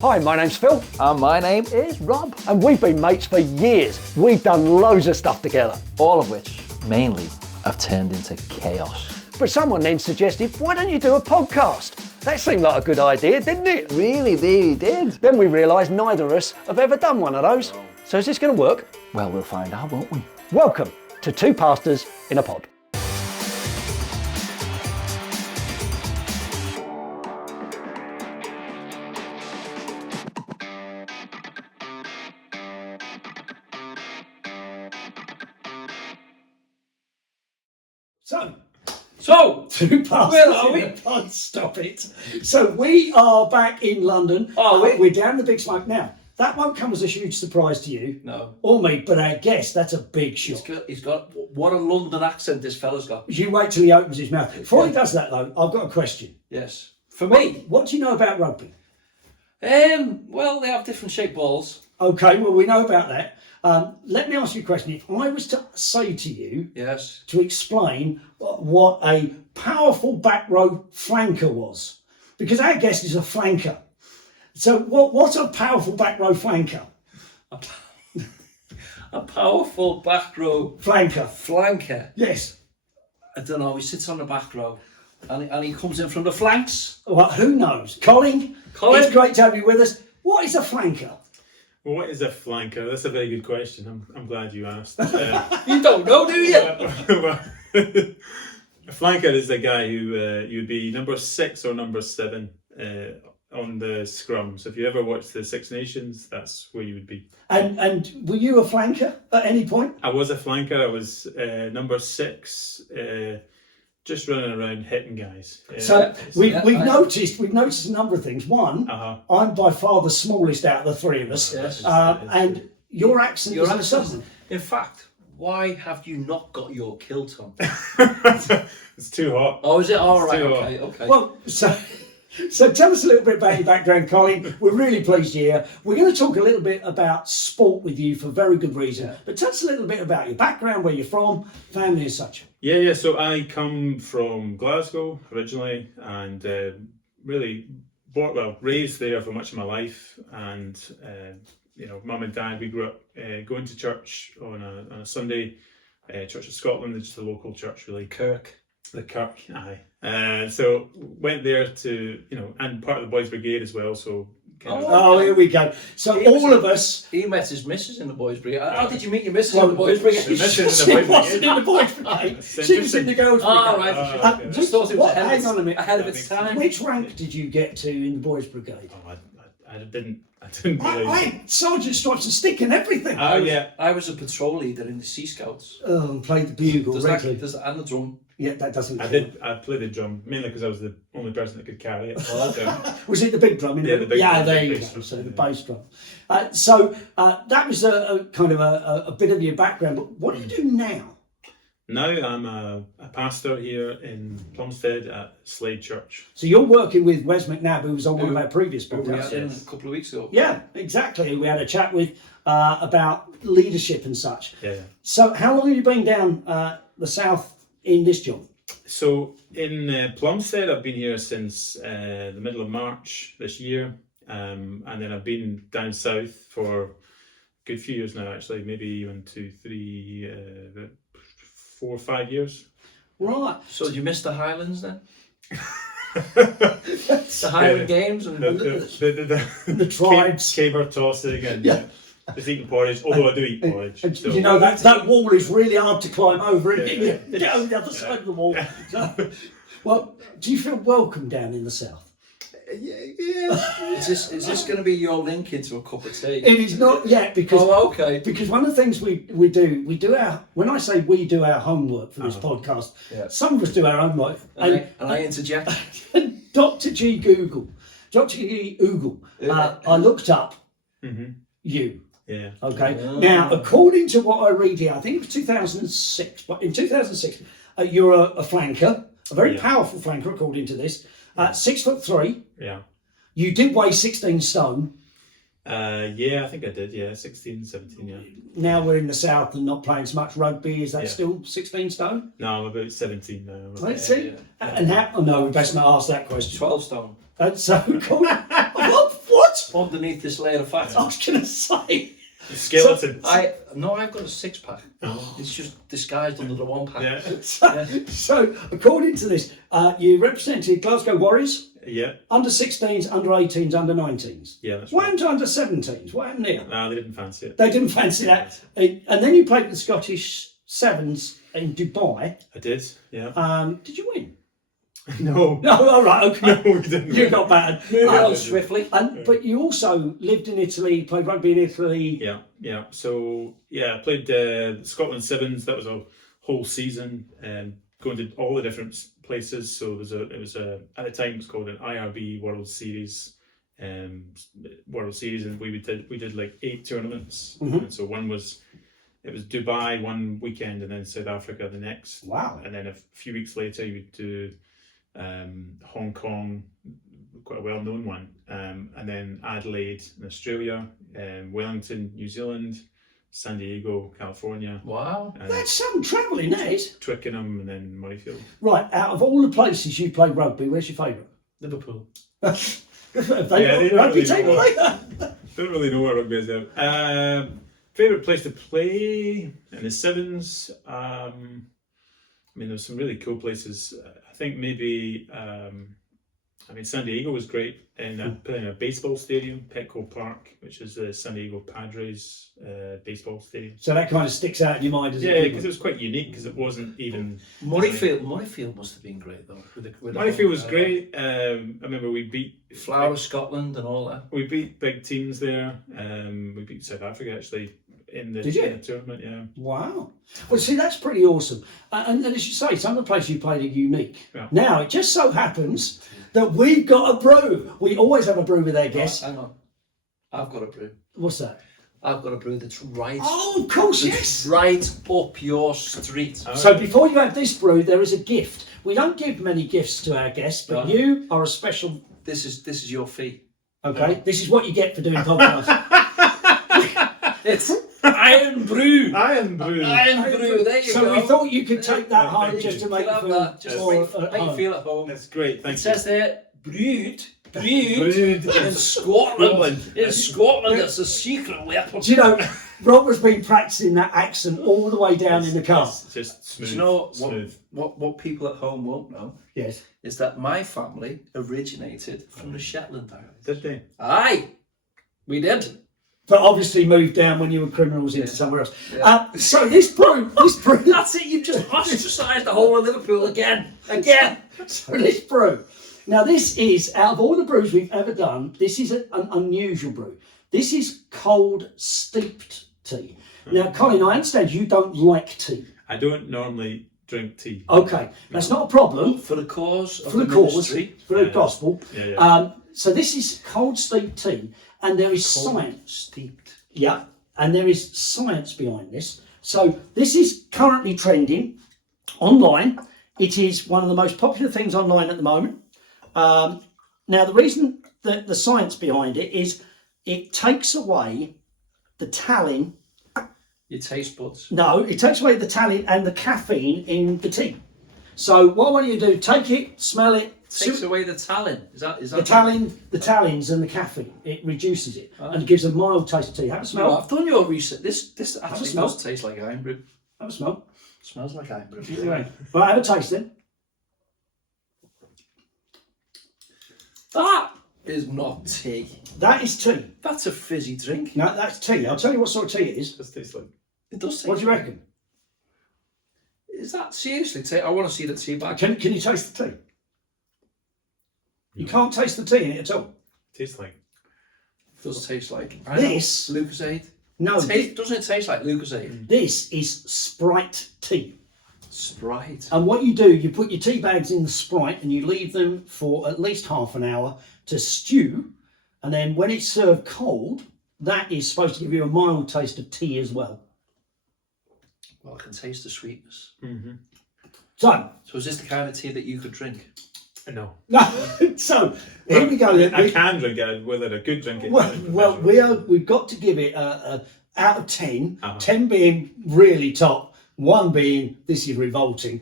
Hi, my name's Phil. And my name is Rob. And we've been mates for years. We've done loads of stuff together. All of which, mainly, have turned into chaos. But someone then suggested, why don't you do a podcast? That seemed like a good idea, didn't it? Really did. Then we realised neither of us have ever done one of those. So is this going to work? Well, we'll find out, won't we? Welcome to Two Pastors in a Pod. So, Two Pastors where are we? in a Pod, stop it. So we are back in London. Are we? We're down the Big Smoke now. That won't come as a huge surprise to you. No. Or me, but our guest, that's a big shot. He's got what a London accent this fella's got. You wait till he opens his mouth. Before he does that though, I've got a question. Yes. For me, What do you know about rugby? well, they have different shaped balls. Okay, well we know about that. Let me ask you a question. If I was to say to you, Yes. to explain what a powerful back row flanker was, because our guest is a flanker. So what's a powerful back row flanker? A powerful back row flanker. Yes. I don't know. He sits on the back row, and he comes in from the flanks. Well, who knows? Colin, it's great to have you with us. What is a flanker? Well, what is a flanker? That's a very good question. I'm glad you asked. You don't know, do you? A flanker is a guy who you'd be number 6 or number 7 on the scrum. So if you ever watched the Six Nations, that's where you would be. And were you a flanker at any point? I was a flanker. I was number 6, just running around hitting guys. So we've noticed a number of things. One, I'm by far the smallest out of the three of us, Yes. and your accent is southern. In fact, why have you not got your kilt on? It's too hot. Oh, is it? All right. too Okay. Well, so tell us a little bit about your background, Colin. We're really pleased you're here. We're going to talk a little bit about sport with you for very good reason. But tell us a little bit about your background, where you're from, family and such. Yeah. So I come from Glasgow originally, and really raised there for much of my life. And mum and dad, we grew up going to church on a Sunday. Church of Scotland, which is the local church, really. The Kirk, aye. So went there to, and part of the Boys Brigade as well. So. Here we go. So all of us. He met his missus in the Boys Brigade. How did you meet your missus in the Boys Brigade? She wasn't in the Boys Brigade. She was in the Girls Brigade. Oh, right. Okay. Just thought it was Hang on a minute. ahead of its time. Which rank did you get to in the Boys Brigade? Oh, I didn't realise. I had Sergeant Stripes and Stick and everything. I was a patrol leader in the Sea Scouts. Oh, played the bugle regularly. And the drum. Yeah, that doesn't. I played the drum mainly because I was the only person that could carry it. Was it the big drum? Yeah, the big drum. there you go. So the bass drum. So that was a kind of a bit of your background. But what do you do now? Now I'm a pastor here in Plumstead at Slade Church. So you're working with Wes McNabb, who was on one of our previous We podcasts. had him a couple of weeks ago. Yeah, exactly. We had a chat with about leadership and such. Yeah. So how long have you been down the south in this job? So in Plumstead, I've been here since the middle of March this year, and then I've been down south for a good few years now. Actually, maybe 1, 2, 3, 4 or 5 years. Right. So did you miss the Highlands then? The Highland Games and The tribes. Caber tossing and just eating porridge, although I do eat porridge. And so. you know, that wall is really hard to climb over, isn't it? Get over the other side of the wall. So, well, do you feel welcome down in the south? Yeah. Is this going to be your link into a cup of tea? It is not yet, because okay. Because one of the things we do our, when I say we do our homework for this podcast, some of us do our homework, and I interject. Dr. G Google, I looked up you. Yeah. Okay. Now, according to what I read here, I think it was 2006. But in 2006, you're a flanker, a very powerful flanker, according to this. 6'3". Yeah. You did weigh 16 stone. Yeah, I think I did. Yeah, 16, 17. Yeah. Now we're in the south and not playing so much rugby. Is that still 16 stone? No, I'm about 17 now. Let's see. And how? Oh no, we best not ask that question. 12 stone. That's so cool. What? underneath this layer of fat. I was going to say. Skeleton. I've got a 6-pack. It's just disguised under the 1-pack. Yeah. So, according to this, you represented Glasgow Warriors, Yeah. under 16s, under 18s, under 19s. Yeah, that's What right. happened to under 17s? What happened there? Nah, they didn't fancy it. They didn't fancy that. And then you played the Scottish Sevens in Dubai. I did, yeah. Did you win? No. No, all right, okay. No, we didn't. You got battered. Moving on swiftly. But you also lived in Italy, played rugby in Italy. Yeah. So, yeah, I played Scotland Sevens. That was a whole season, going to all the different places. So it was at the time it was called an IRB World Series, and we did like 8 tournaments. And so it was Dubai one weekend, and then South Africa the next. Wow. And then a few weeks later, you would do Hong Kong, quite a well-known one, and then Adelaide in Australia, Wellington, New Zealand, San Diego, California. Wow. And That's some travelling, that is. Twickenham, and then Murrayfield. Right, out of all the places you played rugby, where's your favourite? Liverpool. Have they got they a don't rugby really team, know have they? Don't really know what rugby is now. Favourite place to play in the Sevens? I mean, there's some really cool places. I think maybe, San Diego was great in playing a baseball stadium, Petco Park, which is the San Diego Padres baseball stadium. So that kind of sticks out in your mind, doesn't Yeah, it? because it was quite unique, because it wasn't even... Murrayfield must have been great, though. Murrayfield was great. I remember we beat... Flower of Scotland and all that. We beat big teams there. We beat South Africa, actually, in the tournament, yeah. Wow. Well, see, that's pretty awesome. And as you say, some of the places you played are unique. Yeah. Now, it just so happens that we've got a brew. We always have a brew with our guests. Hang on. I've got a brew. What's that? I've got a brew that's right. Oh, of course, that's yes. right up your street. So before you have this brew, there is a gift. We don't give many gifts to our guests, but No. you are a special... This is your fee. Okay, this is what you get for doing podcasts. It's Iron Brew. Iron Bru. Iron Brew. There you So go. we thought you could take that home Thank just you. to make You'll it have feel that. Just more make at you home. feel at home. That's great, thank It you. says there, brewed Brewed in Scotland. In Scotland, it's a secret weapon. Do you know, Robert's been practicing that accent all the way down in the car. It's just smooth. Do you know smooth. what people at home won't know Yes. is that my family originated from the Shetland Islands. Did they? Aye, we did. But obviously moved down when you were criminals into Yeah. somewhere else. Yeah. So this brew, That's it. You've just ostracised the whole of Liverpool again. so this brew. Now this is, out of all the brews we've ever done, this is an unusual brew. This is cold steeped tea. Now, Colin, I understand you don't like tea. I don't normally drink tea. Okay, that's not a problem. For the cause of For the the cause, ministry. for the Yeah. gospel. Yeah. So this is cold steeped tea, and there is Cold science. steeped. Yeah, and there is science behind this. So this is currently trending online. It is one of the most popular things online at the moment. Now, the reason that the science behind it is it takes away the tannin. Your taste buds. No, it takes away the tannin and the caffeine in the tea. So what I want you to do, take it, smell it. Takes away the talent. Is that The tannins and the caffeine. It reduces it and gives a mild taste of tea. Have a No, smell. I've done your research. This actually smell. does taste like Iron Brew. Have a smell. Smells like Iron Brew. Right, have a taste then. That is not tea. That is tea. That's a fizzy drink. No, that's tea. I'll tell you what sort of tea it is. This tastes like... It does taste. What do you reckon? Is that seriously tea? I want to see the tea bag. Can you taste the tea? You can't taste the tea in it at all. Tastes like... It does taste like This- Lucozade. No, Doesn't it taste like Lucozade? this is Sprite tea. Sprite. And what you do, you put your tea bags in the Sprite and you leave them for at least half an hour to stew. And then when it's served cold, that is supposed to give you a mild taste of tea as well. Well, I can taste the sweetness. Mm-hmm. So, So is this the kind of tea that you could drink? No. so here we go. Then. I can drink it, whether I could drink it. Well, we've got to give it a out of 10, Uh-huh. 10 being really top, 1 being this is revolting.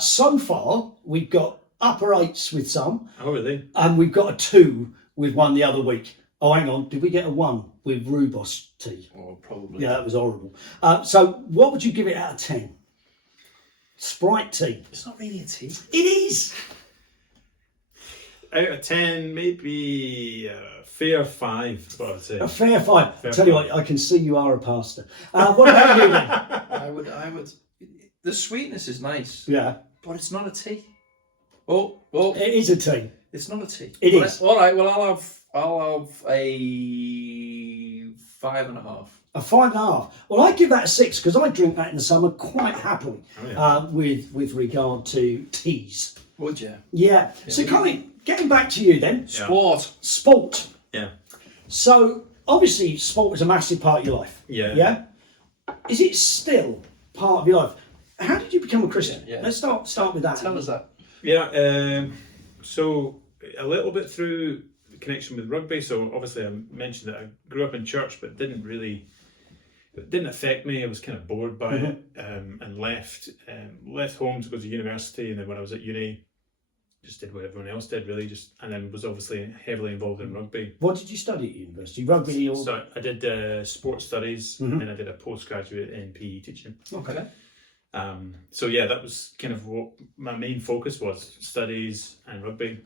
So far, we've got upper 8s with some, Oh, really? and we've got a 2 with one the other week. Oh, hang on. Did we get a 1 with Rubos tea? Oh, probably. Yeah, that was horrible. So, what would you give it out of 10? Sprite tea. It's not really a tea. It is. Out of 10, maybe a fair 5, what I'd say. A fair 5. Fair Tell you five. what, I can see you are a pastor. What about you then? I would. The sweetness is nice, Yeah, but it's not a tea. Oh, it is a tea. it's not a tea. It is. All right. Well, I'll have a 5.5. A 5.5. Well, I give that a 6 because I drink that in the summer quite happily. Oh, yeah. With regard to teas. Would you? Yeah. So, Colin, getting back to you then. Sport. Sport. Yeah. So, obviously, sport was a massive part of your life. Yeah. Yeah. Is it still part of your life? How did you become a Christian? Yeah. Let's start with that. Tell us that. Yeah, so a little bit through the connection with rugby. So obviously I mentioned that I grew up in church, but it didn't affect me. I was kind of bored by it, and left home to go to university. And then when I was at uni, just did what everyone else did, really. And then was obviously heavily involved in rugby. What did you study at university? Rugby or? So I did sports studies, and then I did a postgraduate in PE teaching. Okay. So yeah, that was kind of what my main focus was: studies and rugby.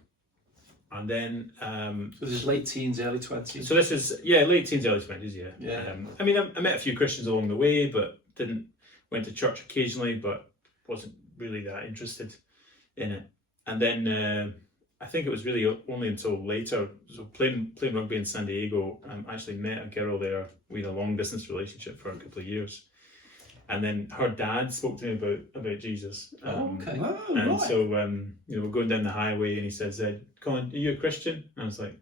And then So this is late teens, early 20s. so this is late teens, early 20s. Yeah. I mean, I met a few Christians along the way, but went to church occasionally, but wasn't really that interested in it. And then I think it was really only until later, so playing rugby in San Diego, I actually met a girl there. We had a long distance relationship for a couple of years. And then her dad spoke to me about Jesus. Okay. Oh, And right. so, we're going down the highway, and he says, "Colin, are you a Christian?" And I was like,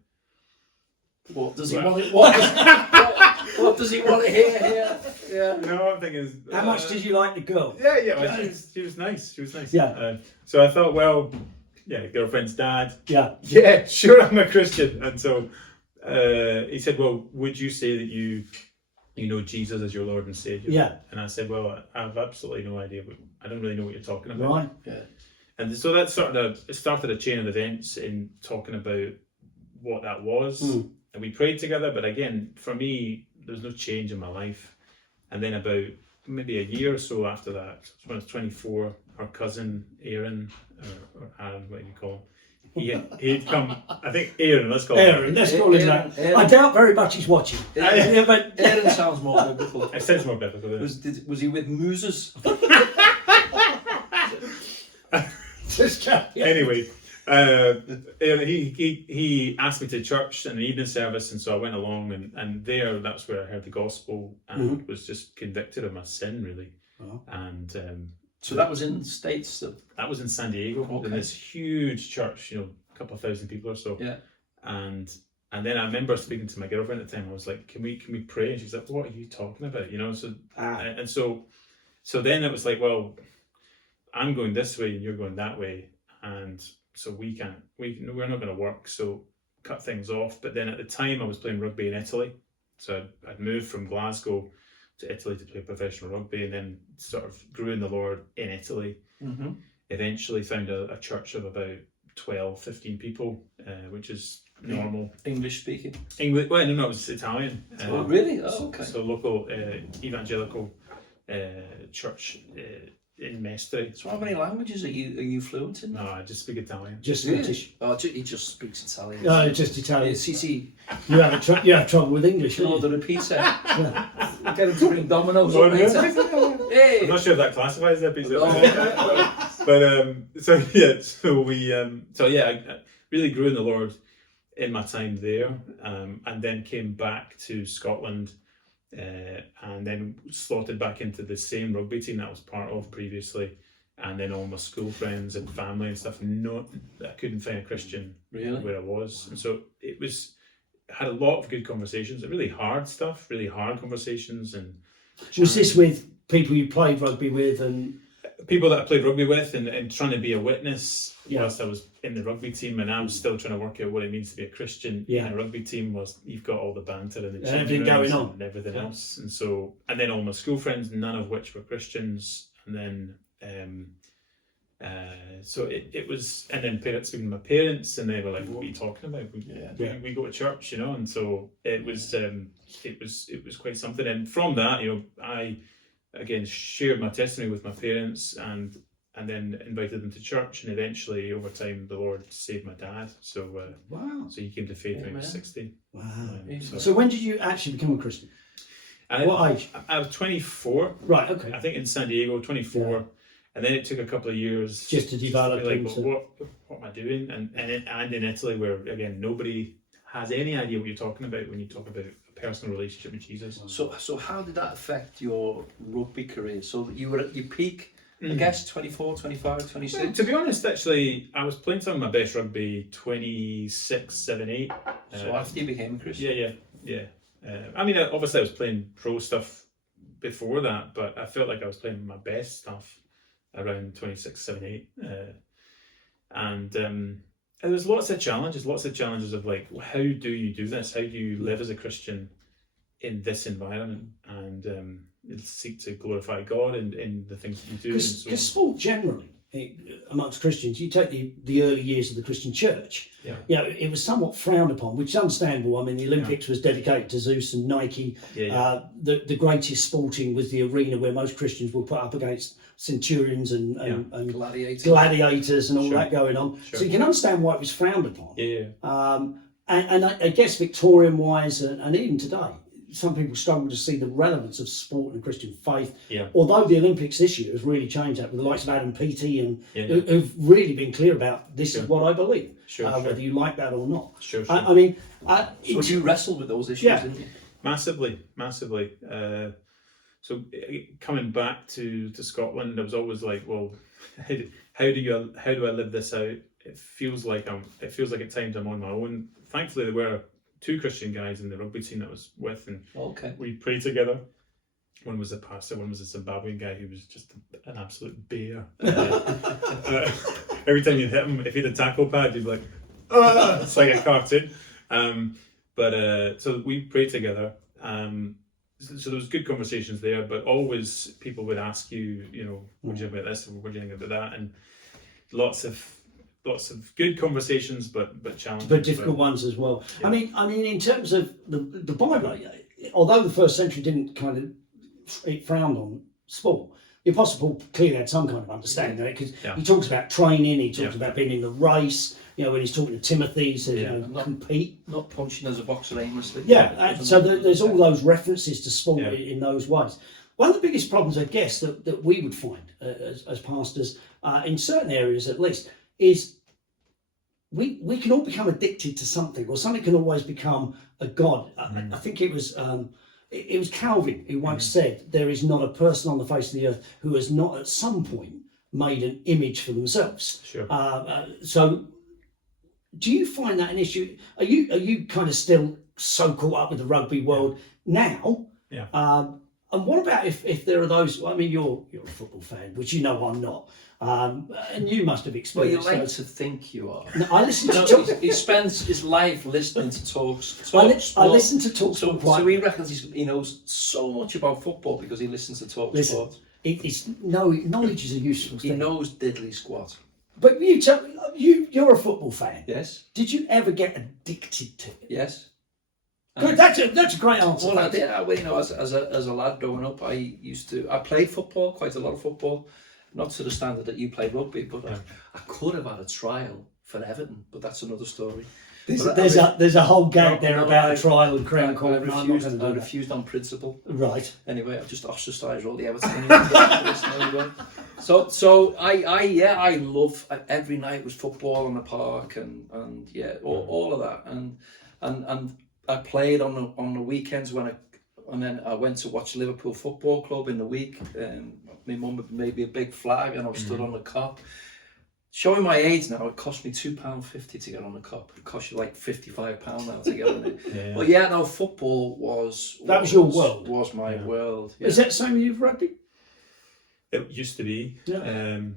What does he Well- want? What does he want to hear here? Yeah. "No, I'm thinking." How much did you like the girl? Yeah. Well, she was nice. She was nice. Yeah. So I thought, well, girlfriend's dad. Yeah. Yeah, sure, I'm a Christian. And so he said, "Well, would you say that you know Jesus as your Lord and Savior?" Yeah. And I said, "Well, I have absolutely no idea. But I don't really know what you're talking about." Right. Yeah. And so that started a chain of events in talking about what that was. And we prayed together, but again, for me, there was no change in my life. And then about maybe a year or so after that, when I was 24, her cousin Aaron, or Aaron, what do you call him? He'd come, I think Aaron, let's call him. Aaron, let's call him Aaron, that. Aaron. I doubt very much he's watching. Yeah, but Aaron sounds more biblical. It sounds more biblical. Was he with muses? just carry on. Anyway, he asked me to church in an evening service, and so I went along, and that's where I heard the gospel and was just convicted of my sin, really. Oh. And So that was in the States. that was in San Diego, in this huge church, a couple of thousand people or so. Yeah. And then I remember speaking to my girlfriend at the time. I was like, "Can we pray?" And she's like, "What are you talking about?" So then it was like, well, I'm going this way and you're going that way, and so we're not going to work. So cut things off. But then at the time I was playing rugby in Italy, so I'd moved from Glasgow to Italy to play professional rugby, and then sort of grew in the Lord in Italy. Mm-hmm. Eventually found a church of about 12, 15 people, which is normal. English speaking. English? Well, no, it was Italian. Oh, really? Oh, okay. So local evangelical church in Mestre. So how many languages are you fluent in? No, I just speak Italian. Just Really? British. Oh, he just speaks Italian. No, just Italian. CC, You have trouble with English, don't you? order a pizza. Yeah. Get him to bring Domino's Oh, up yeah. later. Hey. I'm not sure if that classifies that piece. Oh. But I really grew in the Lord in my time there, and then came back to Scotland, and then slotted back into the same rugby team that I was part of previously, and then all my school friends and family and stuff. I couldn't find a Christian Really? where I was, and so had a lot of good conversations, really hard stuff, really hard conversations, and Was this with people you played rugby with and people that I played rugby with, and trying to be a witness Yeah. whilst I was in the rugby team, and I'm still trying to work out what it means to be a Christian in a rugby team. Was you've got all the banter and the And everything change rooms going on. and everything Yeah. else, and then all my school friends, none of which were Christians, and then So it was, and then parents speaking to my parents, and they were like, "What are you talking about? We go to church, you know." And so it was quite something. And from that, you know, I again shared my testimony with my parents, and then invited them to church, and eventually over time the Lord saved my dad. So Wow. so he came to faith when he was 60. Wow. So when did you actually become a Christian? What age? I was 24. Right. Okay. I think in San Diego, 24. Yeah. And then it took a couple of years Just to develop like, into... what am I doing? And in Italy, where again nobody has any idea what you're talking about when you talk about a personal relationship with Jesus. So how did that affect your rugby career? So you were at your peak, I guess, 24, 25, 26? To be honest, actually, I was playing some of my best rugby 26, 7, 8. So after you became a Christian? Yeah. I mean, obviously I was playing pro stuff before that, but I felt like I was playing my best stuff around 26, 7, 8. And there's lots of challenges of like, how do you do this? How do you live as a Christian in this environment and seek to glorify God in the things that you do? Because sport generally, amongst Christians, you take the early years of the Christian church, it was somewhat frowned upon, which is understandable. I mean, the Olympics was dedicated to Zeus and Nike. The greatest sporting was the arena where most Christians were put up against centurions and gladiators and all that going on. So you can understand why it was frowned upon. And I guess Victorian-wise and even today, some people struggle to see the relevance of sport and Christian faith. Although the Olympics this year has really changed that with the likes of Adam Peaty and who've really been clear about this is what I believe, whether you like that or not. I mean, so you wrestled with those issues, didn't you? Massively. So coming back to Scotland, I was always like, well, how do I live this out? It feels like at times I'm on my own. Thankfully, there were 2 Christian guys in the rugby team that I was with, and we prayed together. One was a pastor, one was a Zimbabwean guy who was just an absolute bear. Every time you hit him, if he had a tackle pad, you'd be like, it's like a cartoon. So we prayed together. So there was good conversations there, but always people would ask you, you know, what do you think about this, or what do you think about that, and lots of good conversations, but challenging, but difficult ones as well. I mean, in terms of the Bible, although the first century didn't kind of frowned on sport, the Apostle Paul clearly had some kind of understanding of it, because he talks about training, he talks about being in the race. You know, when he's talking to Timothy, he says, compete. Not punching as a boxer aimlessly. So there's all those references to sport in those ways. One of the biggest problems, I guess, that we would find as pastors, in certain areas at least, is we can all become addicted to something, or something can always become a god. I think it was Calvin who once said, there is not a person on the face of the earth who has not at some point made an image for themselves. So do you find that an issue? Are you kind of still so caught up with the rugby world now? And what about if there are those? I mean, you're a football fan, which you know I'm not, and you must have experienced. Well, you like to think you are. No, I listen to. He spends his life listening to talks. I listen to talk. So he reckons he knows so much about football because he listens to talk sport. Knowledge is a useful thing. He knows diddly squat. But you're a football fan. Yes. Did you ever get addicted to it? Yes. Good. That's a great answer. Well, I did. You know, as a lad growing up, I played football, quite a lot of football, not to the standard that you played rugby, but I could have had a trial for Everton, but that's another story. There's a whole gag about a trial and Crown Court. I refused on principle. Right. Anyway, I've just ostracised all the Evertonians. So I love, every night was football in the park and all of that and I played on the weekends and then I went to watch Liverpool Football Club in the week. My mum had made me a big flag and I was stood on the cop. Showing my age now, it cost me £2.50 to get on the cop. It cost you like £55 now to get on it. But football was your world. Was my world. Yeah. Is that the same with you for rugby? It used to be, and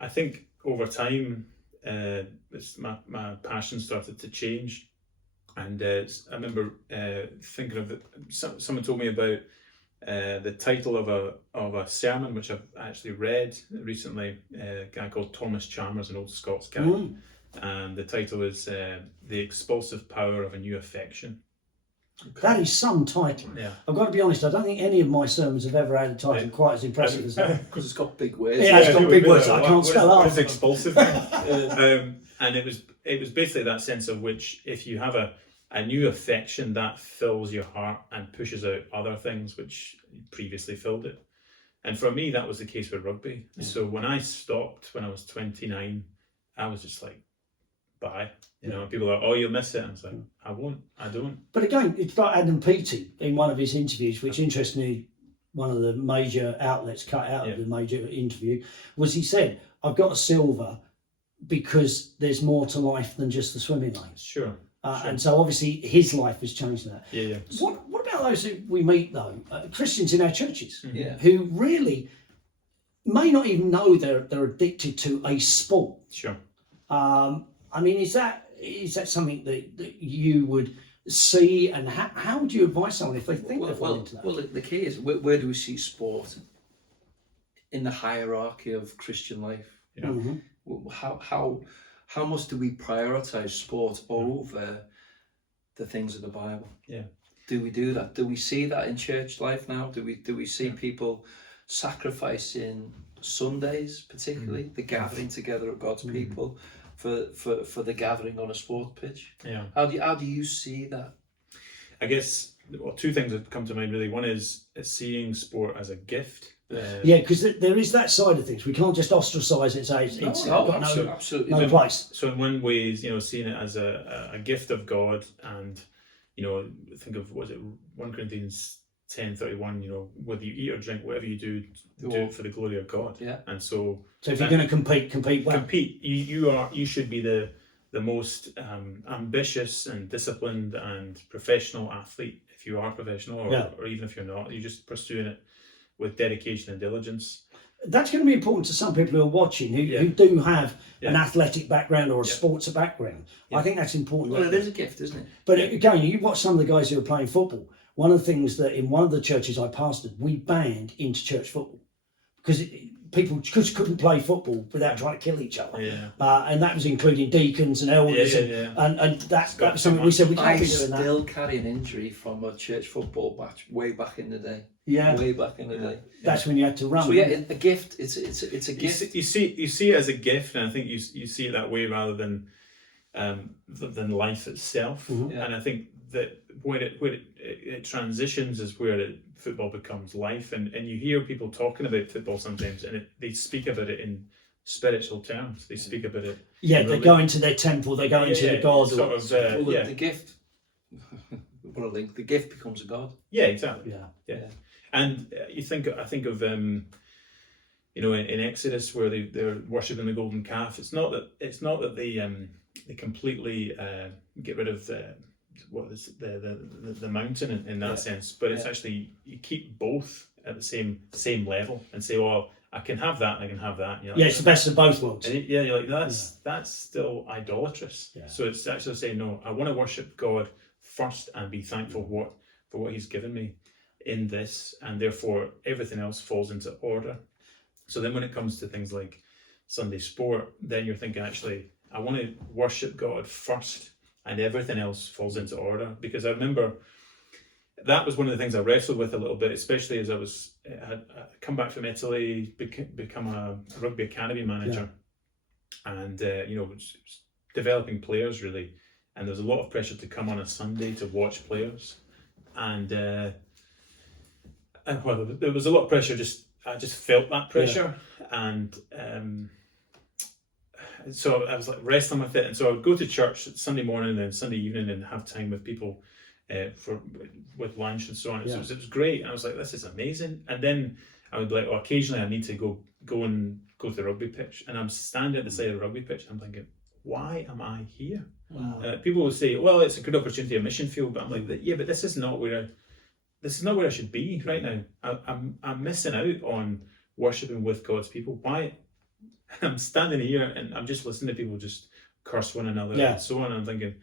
I think over time, my passion started to change. And I remember thinking of it. Someone told me about the title of a sermon which I've actually read recently, a guy called Thomas Chalmers, an old Scots guy, and the title is The Expulsive Power of a New Affection. That is some title. Yeah. I've got to be honest, I don't think any of my sermons have ever had a title quite as impressive as that. Because it's got big words. Yeah, it's got big words that I can't spell out. What is expulsive mean? And it was basically that sense of which, if you have a new affection, that fills your heart and pushes out other things which previously filled it. And for me, that was the case with rugby. Yeah. So when I stopped when I was 29, I was just like, bye. You know, people are like, oh, you'll miss it. And it's like, I won't, I don't. But again, it's like Adam Peaty in one of his interviews, which interestingly, one of the major outlets cut out of the major interview, was he said, I've got a silver because there's more to life than just the swimming lanes. Sure. And so obviously his life has changed that. Yeah. What about those who we meet though, Christians in our churches, Yeah. who really may not even know they're addicted to a sport? Sure. I mean, is that something that you would see, and how would you advise someone if they think they're falling into that? Well, the key is where do we see sport in the hierarchy of Christian life? You know? Mm-hmm. How much do we prioritize sport over the things of the Bible? Yeah. Do we do that? Do we see that in church life now? Do we see people sacrificing Sundays, particularly the gathering together of God's people, for the gathering on a sport pitch? Yeah. How do you see that? I guess two things that come to mind really. One is seeing sport as a gift. Yeah, because there is that side of things. We can't just ostracise it and say it's got absolutely no place. So in one way, seeing it as a gift of God, and think of, was it 1 Corinthians 10:31? Whether you eat or drink, whatever you do it for the glory of God. Yeah. And so if you're going to compete well. Compete. You should be the most ambitious and disciplined and professional athlete, if you are professional, or even if you're not. You're just pursuing it with dedication and diligence. That's going to be important to some people who are watching who do have an athletic background or a sports background. I think that's important. Well, it is a gift, isn't it? But again, you watch some of the guys who are playing football. One of the things that in one of the churches I pastored, we banned inter-church football because people just couldn't play football without trying to kill each other. Yeah. And that was including deacons and elders. And that was something we said we can't be doing that. I still carry an injury from a church football match way back in the day. Yeah. Way back in the day. That's when you had to run. So a gift. It's a gift. You see it as a gift, and I think you see it that way rather than life itself. Mm-hmm. And I think that where it transitions is where football becomes life, and you hear people talking about football sometimes, and they speak about it in spiritual terms. They speak about it. Yeah, they go into their temple. They go into the God. The gift. What a link! The gift becomes a god. Yeah, exactly. Yeah. And I think of in Exodus where they're worshiping the golden calf. It's not that they completely get rid of the mountain in that sense, but it's actually you keep both at the same level and say, well, I can have that and I can have that. It's the best of both worlds. You're like that's still idolatrous. Yeah. So it's actually saying, no, I want to worship God first and be thankful for what He's given me in this, and therefore everything else falls into order. So then when it comes to things like Sunday sport, then you're thinking, actually, I want to worship God first and everything else falls into order. Because I remember that was one of the things I wrestled with a little bit, especially as I had come back from Italy, become a rugby academy manager, and developing players really. And there was a lot of pressure to come on a Sunday to watch players, and there was a lot of pressure. I just felt that pressure, and so I was like wrestling with it. And so I would go to church Sunday morning and then Sunday evening and have time with people with lunch and so on. So it was great. And I was like, this is amazing. And then I would be like, occasionally I need to go to the rugby pitch, and I'm standing at the side of the rugby pitch. And I'm thinking, why am I here? Wow. People will say, well, it's a good opportunity, a mission field, but I'm like, but this is not where I should be right now. I'm missing out on worshiping with God's people. Why? I'm standing here and I'm just listening to people just curse one another and so on. I'm thinking,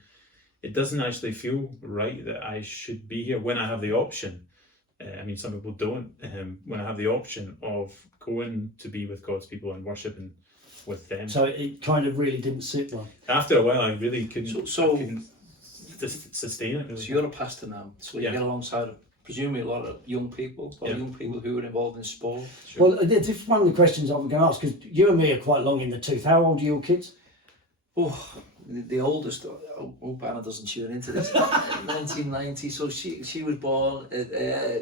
it doesn't actually feel right that I should be here when I have the option I mean, some people don't. When I have the option of going to be with God's people and worshiping with them. So it kind of really didn't sit well. After a while, I really couldn't, So- I couldn't sustain it. Really. So you're a pastor now, so you Yeah. get alongside of presumably a lot of young people, or Yeah. young people who are involved in sport. Well, it's one of the questions I'm going to ask, because you and me are quite long in the tooth. How old are your kids? Oh, the oldest. Oh, Anna doesn't tune into this. 1990. So she was born.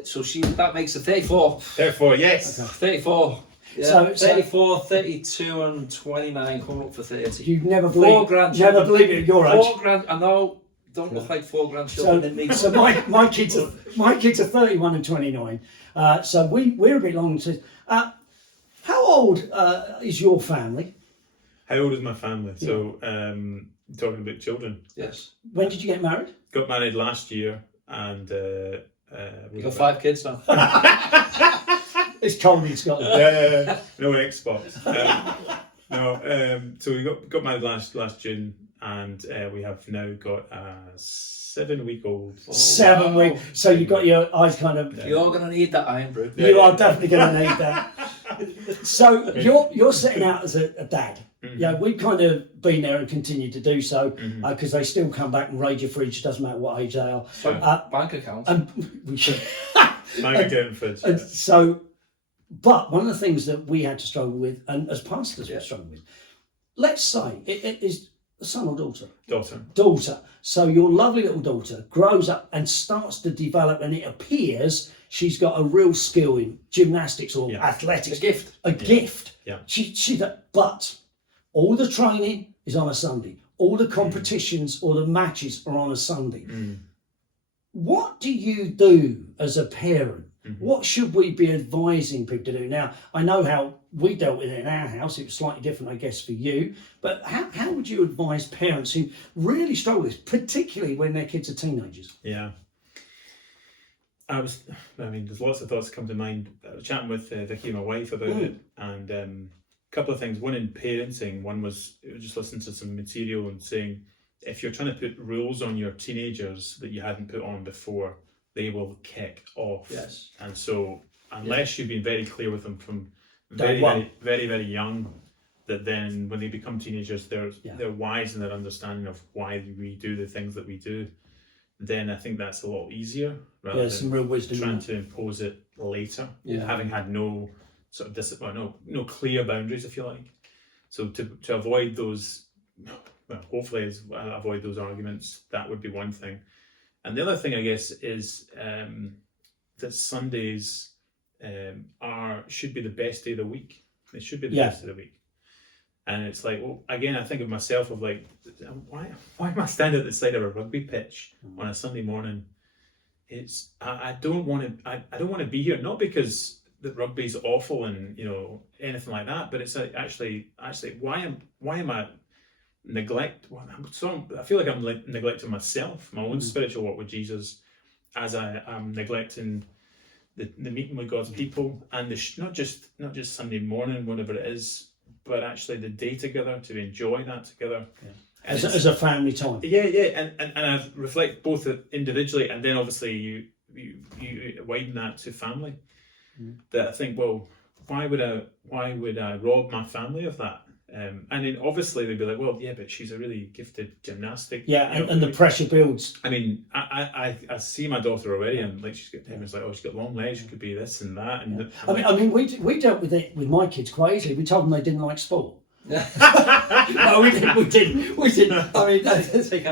So that makes her 34. Therefore, yes. 34. Yeah, So- 34, 32, and 29. Coming up for 30. You never Four believe, grandchildren. never believe it at your age. 4 grand. I know. Don't look like 4 grandchildren in me. So my kids are 31 and 29. So we're a bit long. How old is your family? How old is my family? So, talking about children. Yes. When did you get married? Got married last year, and You got 5 kids now. It's cold in Scotland. no Xbox. So we got married last June, and we have now got a 7-week-old. 7 weeks. So you got your eyes kind of. You're going to need that Iron Bru. You are definitely going to need that. So you're setting out as a dad. Yeah, we've kind of been there and continue to do so, because they still come back and raid your fridge. Doesn't matter what age they are. So, bank account. And we should. Bank account fridge. And so, but one of the things that we had to struggle with, and as pastors we struggle with, let's say it is a son or daughter. Daughter. So your lovely little daughter grows up and starts to develop, and it appears she's got a real skill in gymnastics or athletics. A gift. Yeah. But all the training is on a Sunday. All the competitions or the matches are on a Sunday. What do you do as a parent? What should we be advising people to do? Now, I know how we dealt with it in our house. It was slightly different, I guess, for you. But how would you advise parents who really struggle with this, particularly when their kids are teenagers? Yeah. There's lots of thoughts that come to mind. I was chatting with Vicky, my wife, about it, and a couple of things. One in parenting, one was just listening to some material and saying, if you're trying to put rules on your teenagers that you hadn't put on before, they will kick off. Yes. And so, unless you've been very clear with them from Day very, one. very, very, very young, that then when they become teenagers, they're wise in their understanding of why we do the things that we do, then I think that's a lot easier rather than some real wisdom trying to impose it later, having had no sort of discipline, no clear boundaries, if you like. So to avoid those, well, hopefully avoid those arguments, that would be one thing. And the other thing, I guess, is that Sundays should be the best day of the week. They should be the best of the week. And it's like, well, again, I think of myself of like, why am I standing at the side of a rugby pitch on a Sunday morning? I don't want to be here, not because the rugby's awful and anything like that, but it's actually why am I I feel like I'm neglecting myself, my own spiritual walk with Jesus, as I am neglecting the meeting with God's people, and not just Sunday morning, whatever it is, but actually the day together, to enjoy that together. As a family time. And I reflect both individually, and then obviously you widen that to family. That I think, well, why would I rob my family of that? And then obviously they'd be like, well, yeah, but she's a really gifted gymnastic. Yeah, and the pressure builds. I mean, I see my daughter already, and like everyone's like, oh, she's got long legs, she could be this and that. And I mean, we dealt with it with my kids quite easily. We told them they didn't like sport. No, we didn't. I mean,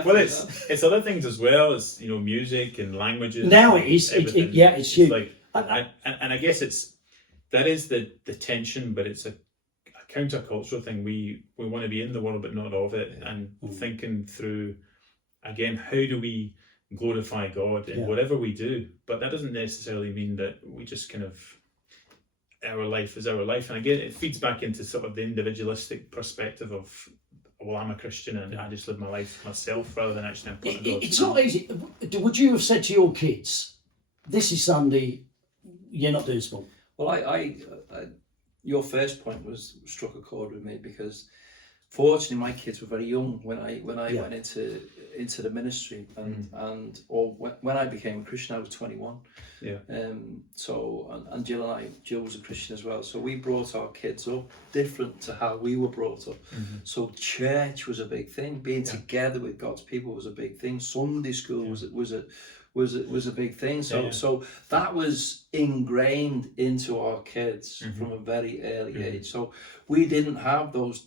well, it's other things as well. It's music and languages. Now it is. It's huge. Like, and I guess that is the tension, but it's a countercultural thing. We want to be in the world but not of it, and thinking through again, how do we glorify God in whatever we do? But that doesn't necessarily mean that we just kind of our life is our life. And again, it feeds back into sort of the individualistic perspective of, well, I'm a Christian and I just live my life myself rather than actually important God. It's not easy. Would you have said to your kids, this is Sunday, you're not doing sport? Well, I your first point struck a chord with me, because fortunately, my kids were very young when I Yeah. went into the ministry, or when I became a Christian, I was 21. Yeah. So Jill was a Christian as well. So we brought our kids up different to how we were brought up. So church was a big thing. Being together with God's people was a big thing. Sunday school was a big thing. So that was ingrained into our kids from a very early age. So we didn't have those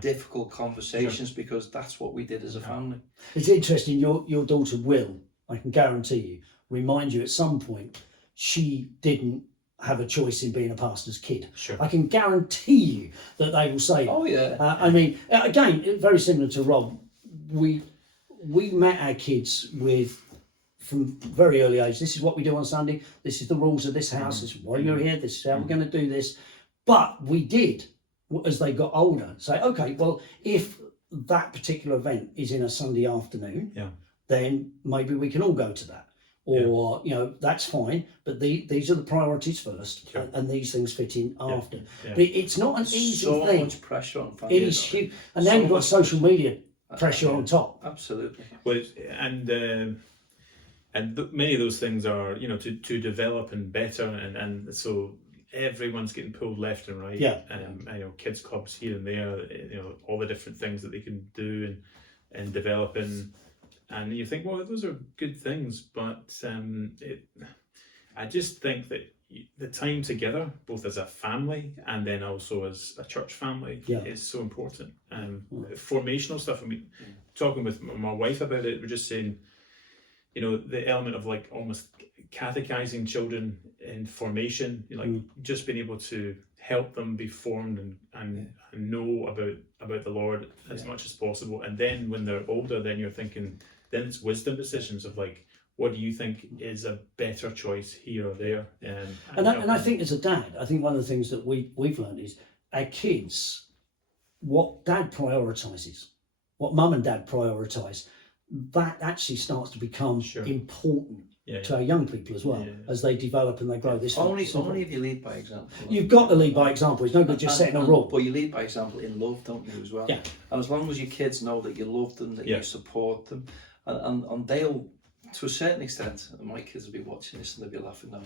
difficult conversations because that's what we did as a family. It's interesting. Your daughter will, I can guarantee you, remind you at some point she didn't have a choice in being a pastor's kid. Sure. I can guarantee you that they will say. Oh yeah. I mean, again, very similar to Rob. We met our kids with, from very early age, this is what we do on Sunday. This is the rules of this house. This is why you're here. This is how we're going to do this. But we did, as they got older, say, okay, well, if that particular event is in a Sunday afternoon, then maybe we can all go to that. Or, that's fine, but these are the priorities first, and these things fit in after. But it's not an easy thing. So much pressure on families. It is huge. And then you've got social media pressure on top. Absolutely. Well, many of those things are, to develop and better, and so everyone's getting pulled left and right. Kids clubs here and there, all the different things that they can do and develop in. And you think, well, those are good things, but I just think that the time together, both as a family and then also as a church family, is so important. Formational stuff. I mean, talking with my wife about it, we're just saying, the element of like almost catechizing children in formation, just being able to help them be formed and know about the Lord as much as possible. And then when they're older, then you're thinking, then it's wisdom decisions of like, what do you think is a better choice here or there? And I think as a dad, I think one of the things that we've learned is our kids, what dad prioritises, what mum and dad prioritise, that actually starts to become important to our young people as well, as they develop and they grow. This only if you lead by example. You've got to lead by example. It's no good just setting a rule. But you lead by example in love, don't you, as well? Yeah. And as long as your kids know that you love them, that you support them, and they'll, to a certain extent, and my kids will be watching this and they'll be laughing now,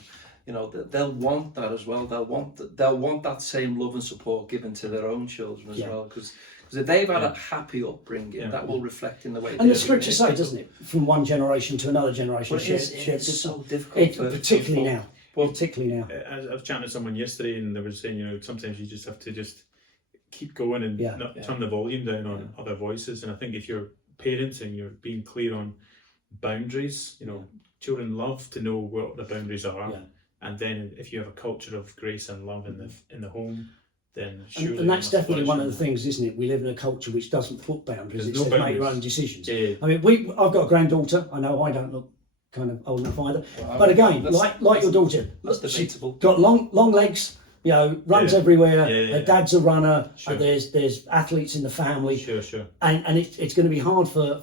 they'll want that as well. They'll want that same love and support given to their own children as well, because if they've had a happy upbringing, that will reflect in the way. And the scripture says, doesn't it, from one generation to another generation. Well, it's so difficult, particularly now. I was chatting to someone yesterday, and they were saying, sometimes you just have to just keep going and not turn the volume down on other voices. And I think if you're parenting, you're being clear on boundaries. Children love to know what the boundaries are, and then if you have a culture of grace and love in the home, then surely and that's definitely one of the things, isn't it? We live in a culture which doesn't put boundaries. It says make your own decisions. I mean, I've got a granddaughter. I know I don't look kind of old enough either, but again, like your daughter, that's debatable. Got long legs. Runs everywhere. Her dad's a runner. There's athletes in the family. Sure. And it's going to be hard for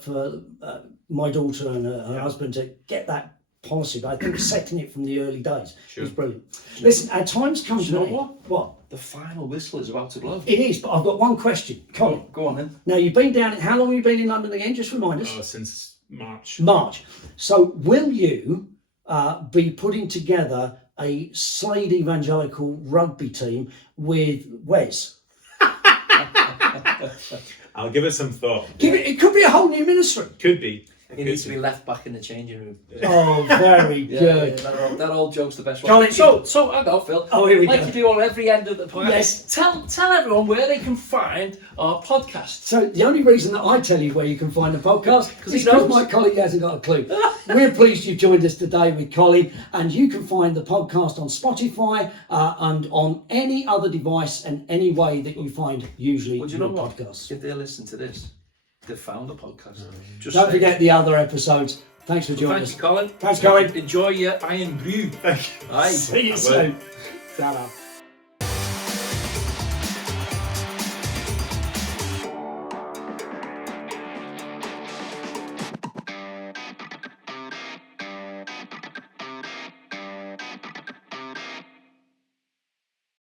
my daughter and her husband to get that policy. But I think setting it from the early days is brilliant. Listen, our time's come to an end. What? The final whistle is about to blow. It is, but I've got one question. Colin. Go on then. Now, you've been down, how long have you been in London again? Just remind us. Since March. So will you be putting together a Slade Evangelical rugby team with Wes? I'll give it some thought. It could be a whole new ministry. Could be. He needs to be left back in the changing room. Oh, very good. That old joke's the best Colin, one. So I go, Phil. Oh, here we go. Like you do on every end of the podcast. Yes. Tell everyone where they can find our podcast. So the only reason that I tell you where you can find the podcast is he because knows. my colleague hasn't got a clue. We're pleased you've joined us today with Colin, and you can find the podcast on Spotify and on any other device and any way that you find usually Well, do you know your what? podcasts. If they listen to this, they found the podcast. Don't forget the other episodes. Thanks for joining us. Thank you, Colin. Thanks, Colin. Enjoy your Iron Bru. Thank you. Aye. See you soon. Ta-ra.